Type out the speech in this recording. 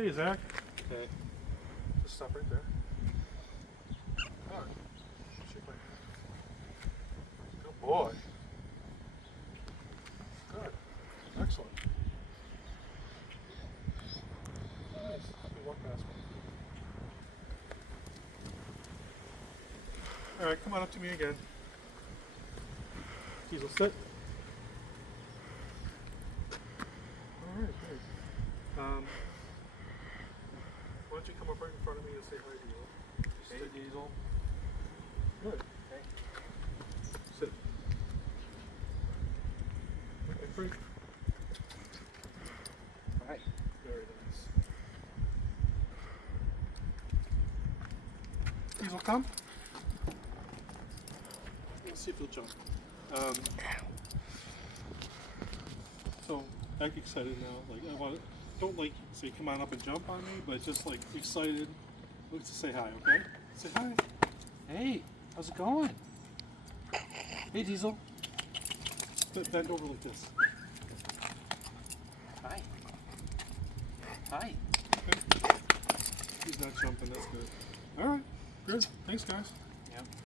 Hey, Zach. Okay. Just stop right there. All right. Shake my hand. Good boy. Good. Excellent. Nice. You walk past me. All right, come on up to me again. Diesel, sit. All right, great. Why don't you come up right in front of me and say hi to you? Just Hey, sit. Diesel. Good. Hey. Sit. Okay, free. Right. Very nice. Diesel, come. Let's see if you'll jump. So, act excited now. Like, don't like say come on up and jump on me, but just like excited. Let's just say hi, okay? Say hi. Hey, how's it going? Hey, Diesel. Bend over like this. Hi. Hi. Okay. He's not jumping, that's good. Alright, good. Thanks, guys. Yep.